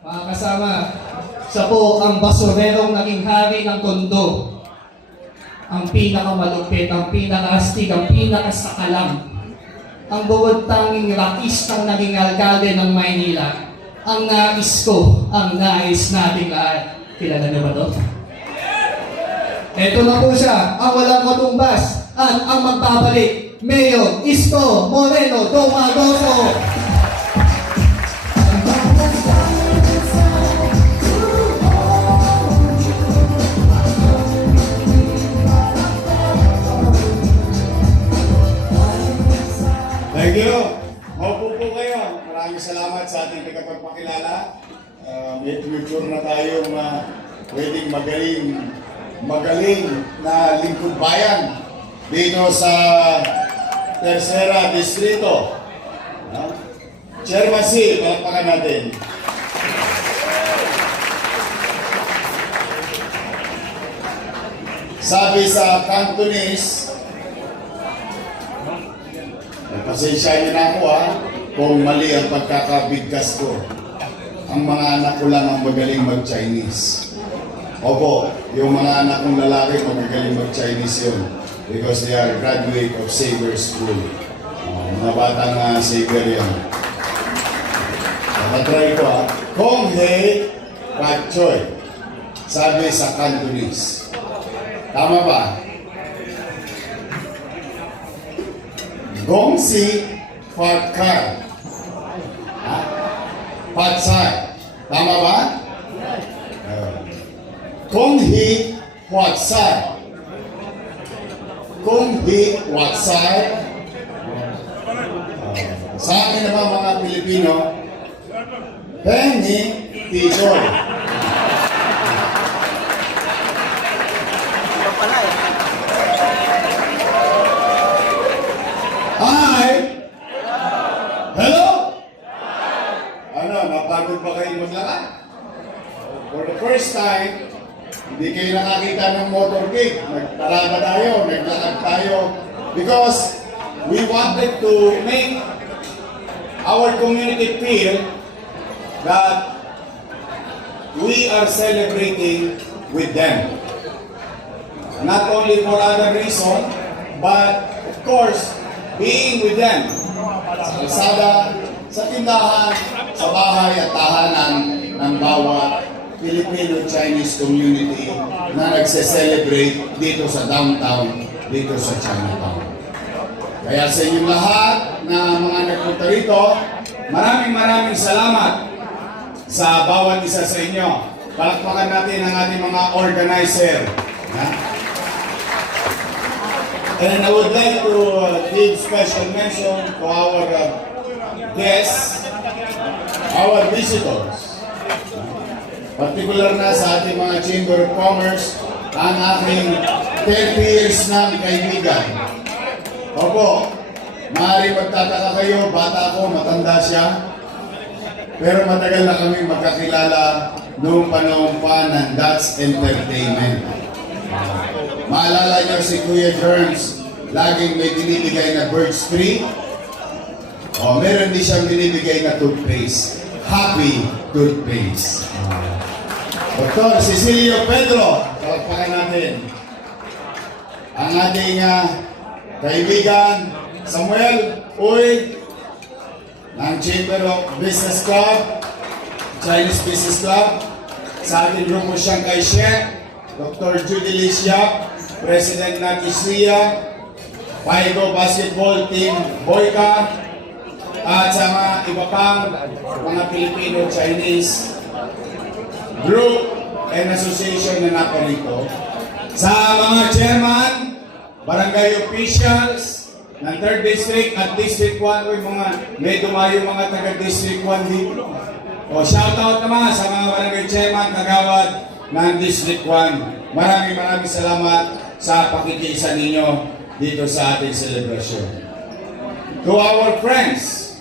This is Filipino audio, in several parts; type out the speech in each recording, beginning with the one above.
Mga kasama, siya po ang basurerong naging hari ng Tondo. Ang pinakamalupit, ang pinakaastig, ang pinakasakalam. Ang bukod tanging rakistang naging alkalde ng Maynila. Ang nais ko, ang nais nating lahat. Kilala niyo ba to? Ito na po siya, ang walang matumbas at ang magpapalik. Mayor Isko Moreno Domagoso. Thank you. Maupo po kayo. Maraming salamat sa ating tagapagpakilala. May future na tayong pwedeng magaling na lingkod bayan dito sa Tercera Distrito. Chairman C, palakpakan natin. Sabi sa Cantonese, pasensya niyo na ako kung mali ang pagkakabigkas ko. Ang mga anak ko lang ang magaling mag-Chinese. Opo, yung mga anak kong lalaki magagaling mag-Chinese yun because they are graduate of Xavier School. Mga batang Xavier yan. Matry ko Kong Hei Pak Choi. Sabi sa Cantonese. Tama ba? Gong Si Fat Kar. Patsai. Tama ba? Kong Hi Huat Sai. Kong Hi Huat Sai. Sa akin naman mga Pilipino, Pengi Tijoy. Hi! Hello! Ano, napagod ba kayo maglakad? For the first time, hindi kayo nakakita ng motorcade. Nagtalaba tayo, naglakad tayo. Because we wanted to make our community feel that we are celebrating with them. Not only for other reason, but of course, being with them. Sa kalsada, sa tindahan, sa bahay at tahanan ng bawat Filipino-Chinese community na nagse-celebrate dito sa downtown, dito sa Chinatown. Kaya sa inyong lahat na mga nagpunta rito, maraming salamat sa bawat isa sa inyo. Palakpakan natin ang ating mga organizer. And I would like to give special mention to our guests, our visitors. Particular na sa ating mga Chamber of Commerce, ang aking 30 years ng kaibigan. Opo, maaaring magtataka kayo, bata ako, matanda siya. Pero matagal na kami magkakilala noong panahon pa ng That's Entertainment. Maalala niyo si Kuya Germs, laging may binibigay na birds tree. Meron din siyang binibigay na toothpaste. Happy toothpaste. Dr. Cecilio Pedro, palakpakan natin. Ang ating kaibigan Samuel Uy ng Chamber of Business Club, Chinese Business Club. Sa ating grupo siyang kay Chef, Dr. Judy Licia, President ng Isria, Paigo Basketball Team Boyka, at sa mga iba pang mga Filipino-Chinese group and association na naparito. Sa mga chairman, barangay officials ng 3rd District at District 1, may dumayo mga taga-District 1 dito. Shoutout naman sa mga barangay chairman, kagawad ng District 1. Maraming salamat sa pakikiisa ninyo dito sa ating celebration. To our friends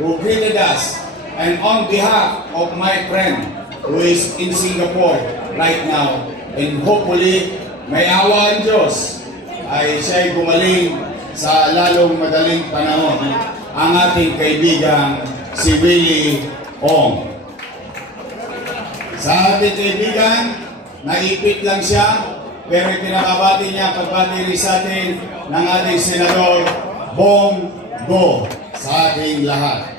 who greeted us, and on behalf of my friend who is in Singapore right now, and hopefully may awa ang Diyos ay siya'y gumaling sa lalong madaling panahon, ang ating kaibigang si Willie Ong. Sa ating kaibigan, naipit lang siya, pero pinakabati niya pagbati rin sa atin ng ating Senador Bong Go sa ating lahat.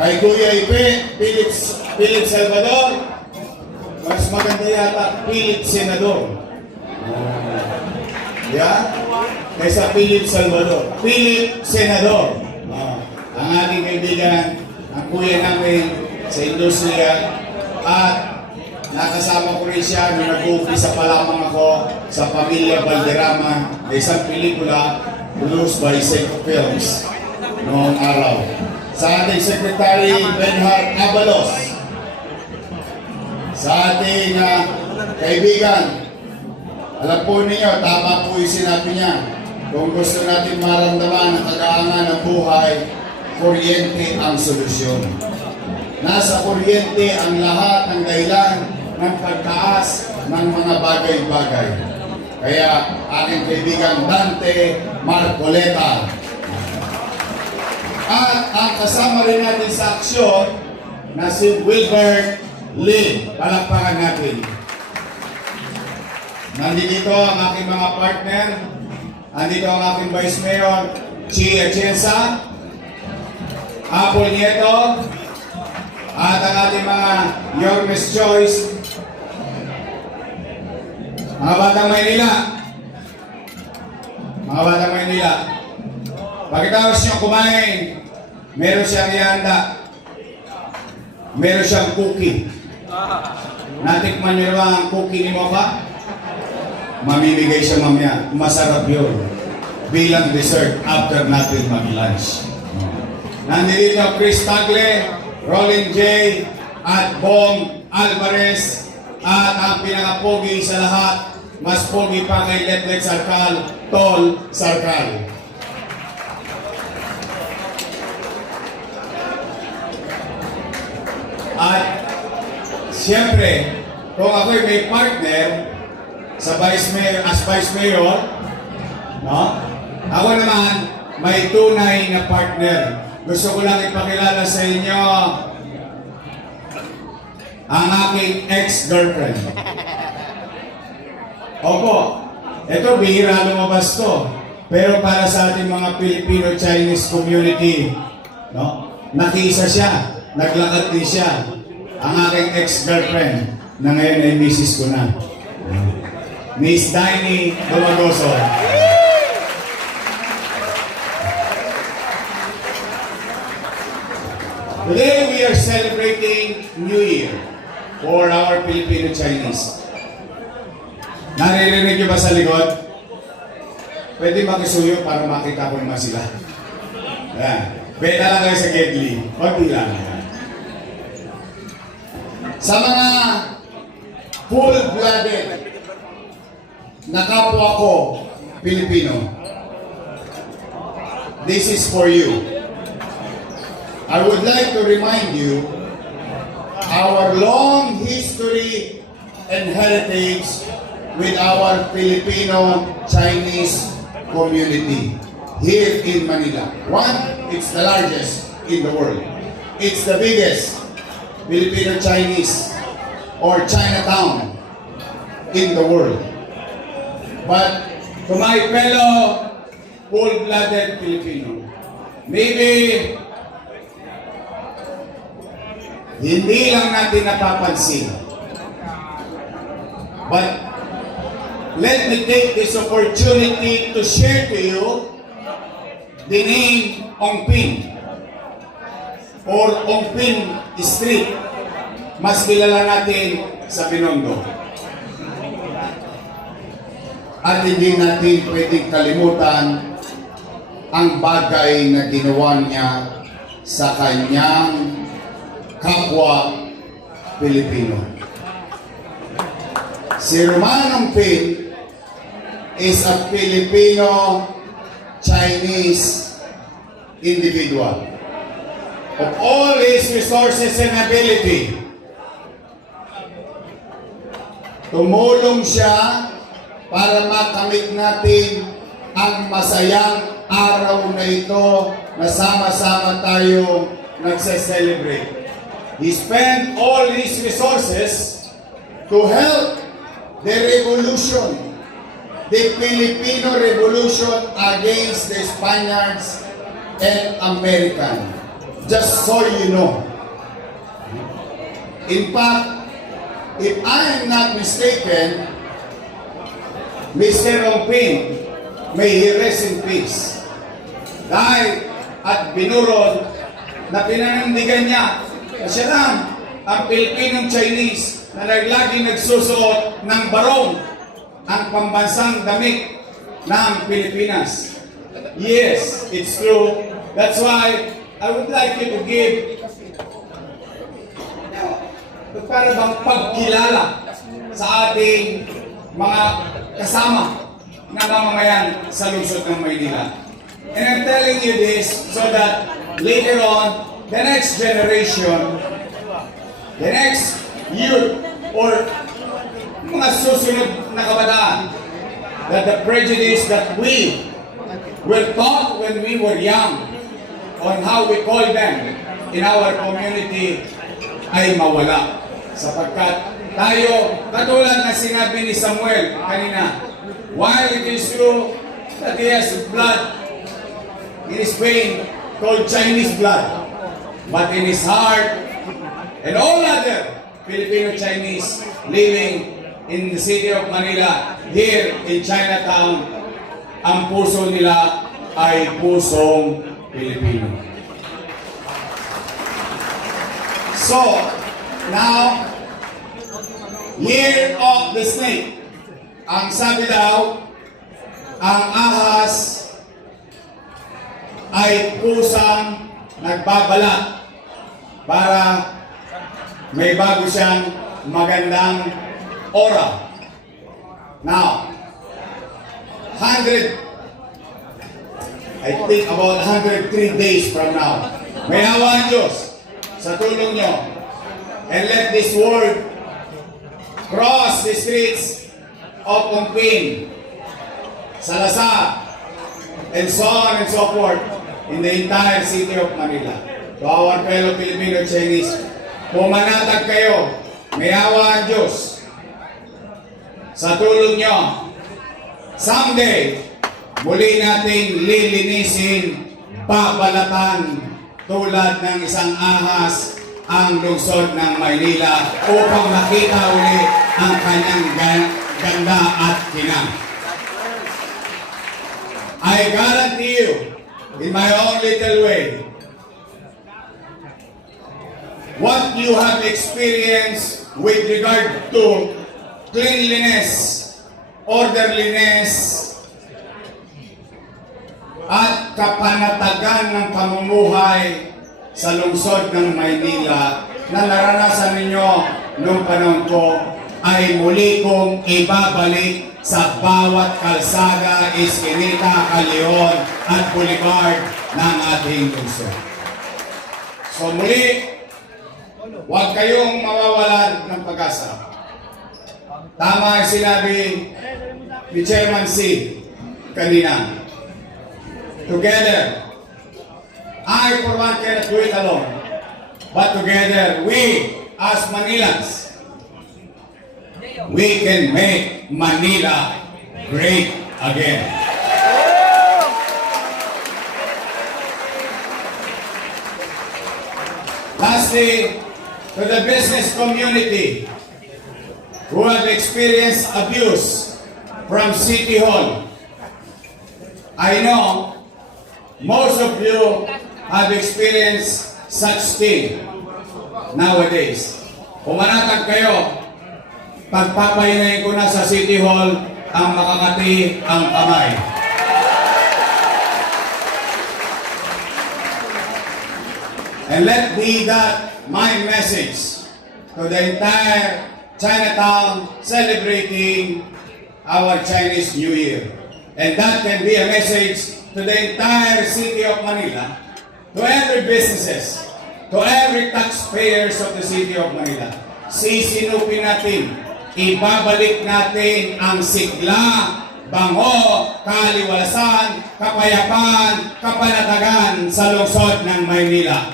Kay Kuya Ipe, Philip Salvador, mas maganda yata Philip Senador. Yeah? Kaysa Philip Salvador. Philip Senador. Ang ating kaibigan, ang kuya namin sa industriya, at nakasama ko rin siya nung nag-uumpisa pa lamang ako sa Pamilya Valderrama na isang pelikula produced by Seiko Films noong araw. Sa ating Secretary Benhard Abalos, sa ating kaibigan, alam po ninyo, tama po yung sinabi niya. Kung gusto natin maramdaman ang kagaangan ng buhay, kuryente ang solusyon. Nasa kuryente ang lahat ng dahilan ng pagtaas ng mga bagay-bagay. Kaya aking kaibigan Dante Marcoleta. At ang kasama rin natin sa aksyon na si Wilbert Lim. Palakpakan natin. Nandito ang aking mga partner. Nandito ang aking Vice Mayor, Chi Atienza, Apple Nieto, at ang ating mga Yormes Choice, mga Batang Maynila. Mga Batang Maynila. Pagkatapos nyo kumain, meron siyang ihanda. Meron siyang cookie. Natikman nyo naman ang cookie ni Mocha? Mamimigay siya mamaya. Masarap yun. Bilang dessert after natin mag-lunch. Nandito Chris Tagle, Rolling J, at Bong Alvarez, at ang pinakapogi sa lahat, mas pogi pa kay Letlex Sarkal, Tol Sarkal. At siyempre, kung ako'y may partner sa Vice Mayor, as Vice Mayor, no? Ako naman may tunay na partner. Gusto ko lang ipakilala sa inyo ang aking ex-girlfriend. Opo, ito bihira lumabas to. Pero para sa ating mga Filipino-Chinese community, no? Nakiisa siya, naglakad din siya. Ang aking ex-girlfriend na ngayon ay misis ko na. Miss Daini Dumagoso. Today we are celebrating New Year for our Filipino-Chinese. Naririnig niyo ba sa likod? Pwede makisuyo para makita ko naman sila. Yan. Beta lang kayo sa Gedli. Pagbilang. Sa mga full-blooded na kapwa ko Pilipino, this is for you. I would like to remind you our long history and heritage with our Filipino-Chinese community here in Manila. One, it's the largest in the world. It's the biggest Filipino-Chinese or Chinatown in the world. But to my fellow full-blooded Filipino, maybe hindi lang natin napapansin. But let me take this opportunity to share to you the name Ongpin or Ongpin Street. Mas kilala natin sa Binondo. At hindi natin pwedeng kalimutan ang bagay na ginawa niya sa kanyang kapwa Pilipino. Si Roman Ongpin is a Filipino-Chinese individual. Of all his resources and ability, tumulong siya para makamit natin ang masayang araw na ito na sama-sama tayo nagse-celebrate. He spent all his resources to help the revolution, the Filipino Revolution against the Spaniards and American. Just so you know. In fact, if I am not mistaken, Mr. Ongpin, may he rest in peace, dahil at binurod na pinanandigan niya na siya lang ang Pilipinong Chinese na laging nagsusuot ng barong, ang pambansang damit ng Pilipinas. Yes, it's true. That's why I would like you to give para bang pagkilala sa ating mga kasama na mamamayan sa lungsod ng Maynila. And I'm telling you this so that later on, the next generation, the next youth, or mga susunod na kabataan, that the prejudice that we were taught when we were young on how we call them in our community ay mawala. Sapagkat tayo, katulad na sinabi ni Samuel kanina, while it is true that he has blood in his vein called Chinese blood, but in his heart and all other Filipino-Chinese living in the city of Manila, here in Chinatown, ang puso nila ay pusong Pilipino. So, now, Year of the Snake. Ang sabi daw, ang ahas ay pusang nagbabalat para may bago siyang magandang aura. Now, I think about 103 days from now, may awa ang Diyos sa tulong nyo. And let this word cross the streets of Ongpin, Salazar, and so on and so forth in the entire city of Manila. To our fellow Filipino-Chinese, pumanatag kayo, may awa ang Diyos sa tulong nyo. Someday, muli nating lilinisin, babalatan tulad ng isang ahas ang lungsod ng Maynila upang makita uli ang kanyang ganda at kinang. I guarantee you, in my own little way, what you have experienced with regard to cleanliness, orderliness, at kapanatagan ng pamumuhay sa lungsod ng Maynila na naranasan ninyo noong panahon ko ay muli kong ibabalik sa bawat kalsada, iskinita, kaleon at boulevard ng ating lungsod. So muli, huwag kayong mawawalan ng pag-asa. Tama ang sinabi ni Chairman C. kanina. Together, I for one cannot do it alone. But together, we as Manilans, we can make Manila great again. Lastly, to the business community who have experienced abuse from City Hall, I know most of you have experienced such thing nowadays. Pumanatag kayo, pagpapahingayin ko na sa City Hall ang makakati ang kamay. And let be that my message to the entire Chinatown celebrating our Chinese New Year. And that can be a message to the entire city of Manila, to every businesses, to every taxpayers of the city of Manila. Sisinupin natin, ibabalik natin ang sigla, bango, kaliwalasan, kapayapaan, kapanatagan sa lungsod ng Maynila.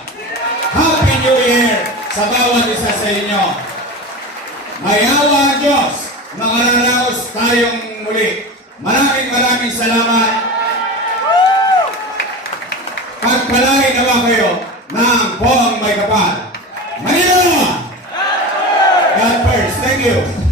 Happy New Year sa bawat isa sa inyo. May awa ang Diyos, makararaos tayong muli. Maraming salamat. Pagpalain nawa kayo ng buong may kapal. Manila! God first. Thank you.